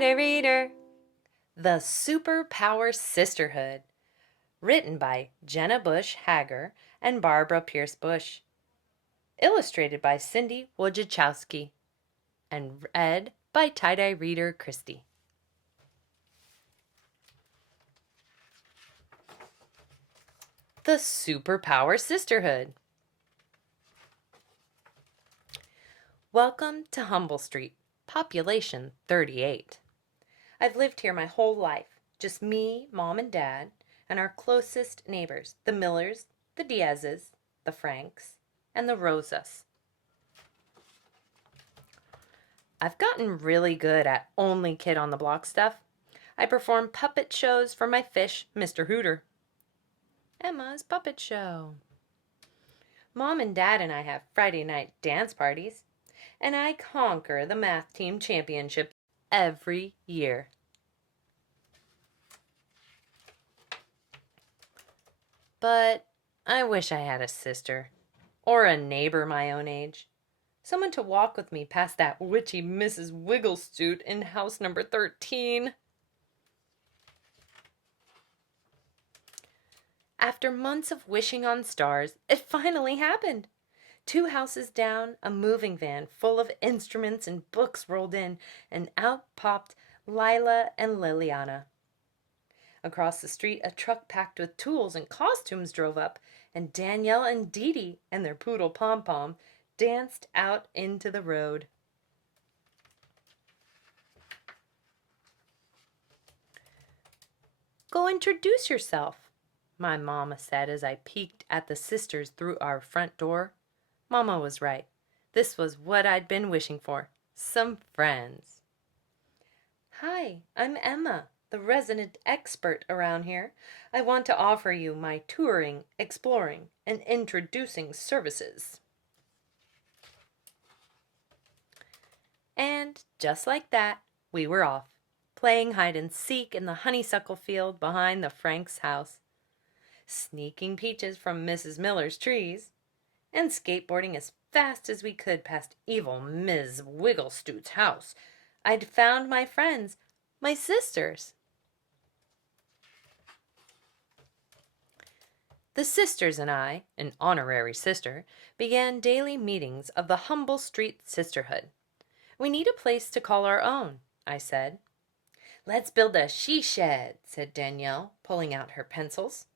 Tie-Dye Reader, The Superpower Sisterhood, written by Jenna Hager and Barbara Pierce Bush, illustrated by Cyndi Wojciechowski, and read by Tie-Dye Reader Kristie. The Superpower Sisterhood. Welcome to Humble Street, population 38. I've lived here my whole life, just me, Mom, and Dad, and our closest neighbors, the Millers, the Diazes, the Franks, and the Rosas. I've gotten really good at only kid on the block stuff. I perform puppet shows for my fish, Mr. Hooter. Emma's Puppet Show. Mom and Dad and I have Friday night dance parties, and I conquer the math team championships every year. But I wish I had a sister, or a neighbor my own age. Someone to walk with me past that witchy Mrs. Wigglestute in house number 13. After months of wishing on stars, it finally happened. 2 houses down, a moving van full of instruments and books rolled in, and out popped Lila and Liliana. Across the street, a truck packed with tools and costumes drove up, and Danielle and Dee Dee and their poodle Pom-Pom danced out into the road. "Go introduce yourself," my mama said as I peeked at the sisters through our front door. Mama was right. This was what I'd been wishing for. Some friends. "Hi, I'm Emma, the resident expert around here. I want to offer you my touring, exploring, and introducing services." And just like that, we were off, playing hide and seek in the honeysuckle field behind the Franks' house, sneaking peaches from Mrs. Miller's trees, and skateboarding as fast as we could past evil Ms. Wigglestute's house. I'd found my friends, my sisters. The sisters and I, an honorary sister, began daily meetings of the Humble Street Sisterhood. "We need a place to call our own," I said. "Let's build a she-shed," said Danielle, pulling out her pencils.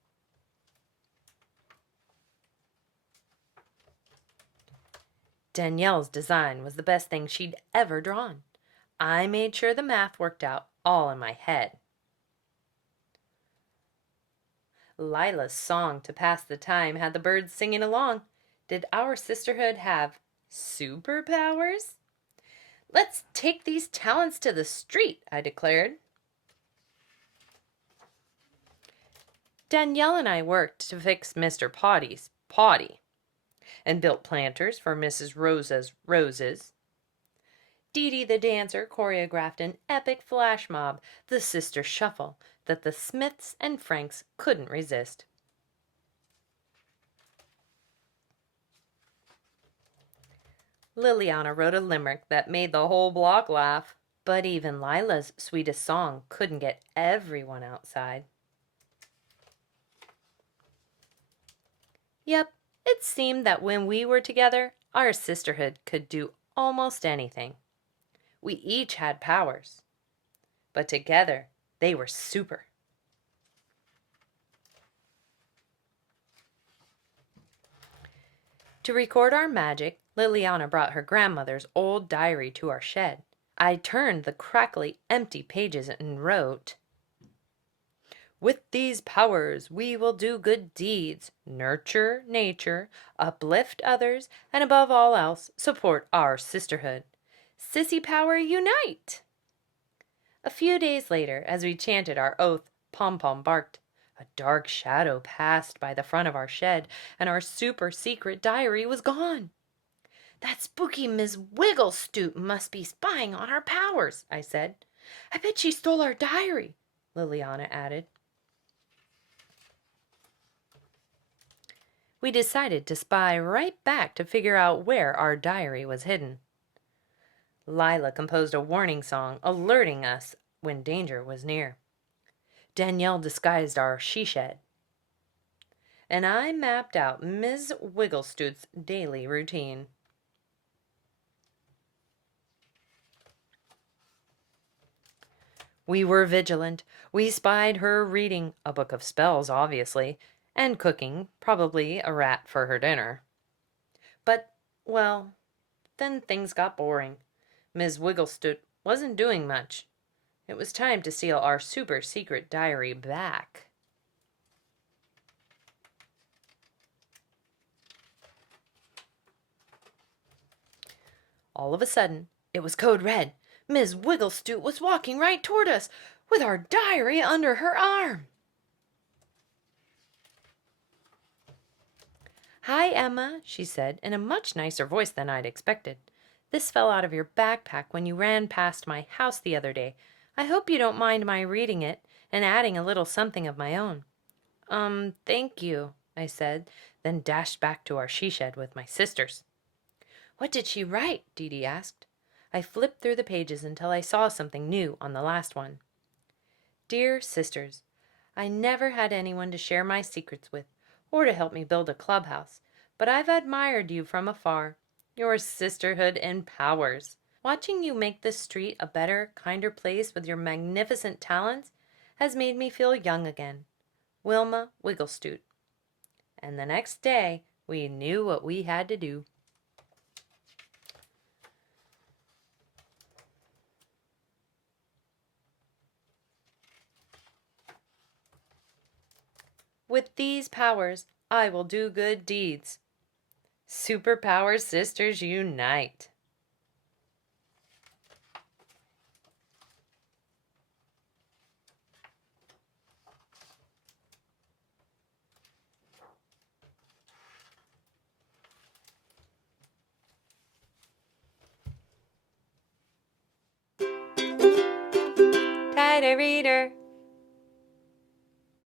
Danielle's design was the best thing she'd ever drawn. I made sure the math worked out all in my head. Lila's song to pass the time had the birds singing along. Did our sisterhood have superpowers? "Let's take these talents to the street," I declared. Danielle and I worked to fix Mr. Potty's potty and built planters for Mrs. Rosa's roses. Dee Dee the dancer choreographed an epic flash mob, the sister shuffle, that the Smiths and Franks couldn't resist. Liliana wrote a limerick that made the whole block laugh, but even Lila's sweetest song couldn't get everyone outside. Yep, it seemed that when we were together, our sisterhood could do almost anything. We each had powers, but together they were super. To record our magic, Liliana brought her grandmother's old diary to our shed. I turned the crackly, empty pages and wrote, "With these powers we will do good deeds, nurture nature, uplift others, and above all else, support our sisterhood. Sissy Power unite!" A few days later, as we chanted our oath, Pom-Pom barked. A dark shadow passed by the front of our shed, and our super secret diary was gone. "That spooky Miss Wigglestute must be spying on our powers," I said. "I bet she stole our diary," Liliana added. We decided to spy right back to figure out where our diary was hidden. Lila composed a warning song, alerting us when danger was near. Danielle disguised our she-shed. And I mapped out Ms. Wigglestoot's daily routine. We were vigilant. We spied her reading a book of spells, obviously, and cooking, probably a rat for her dinner. But, well, then things got boring. Ms. Wigglestoot wasn't doing much. It was time to steal our super secret diary back. All of a sudden, it was code red. Ms. Wigglestoot was walking right toward us, with our diary under her arm. "Hi, Emma," she said, in a much nicer voice than I'd expected. "This fell out of your backpack when you ran past my house the other day. I hope you don't mind my reading it and adding a little something of my own." Thank you," I said, then dashed back to our she-shed with my sisters. "What did she write?" Dee Dee asked. I flipped through the pages until I saw something new on the last one. "Dear sisters, I never had anyone to share my secrets with, or to help me build a clubhouse, but I've admired you from afar. Your sisterhood in powers. Watching you make this street a better, kinder place with your magnificent talents has made me feel young again. Wilma Wigglestoot." And the next day, we knew what we had to do. With these powers, I will do good deeds. Superpower Sisters unite. Tighter reader.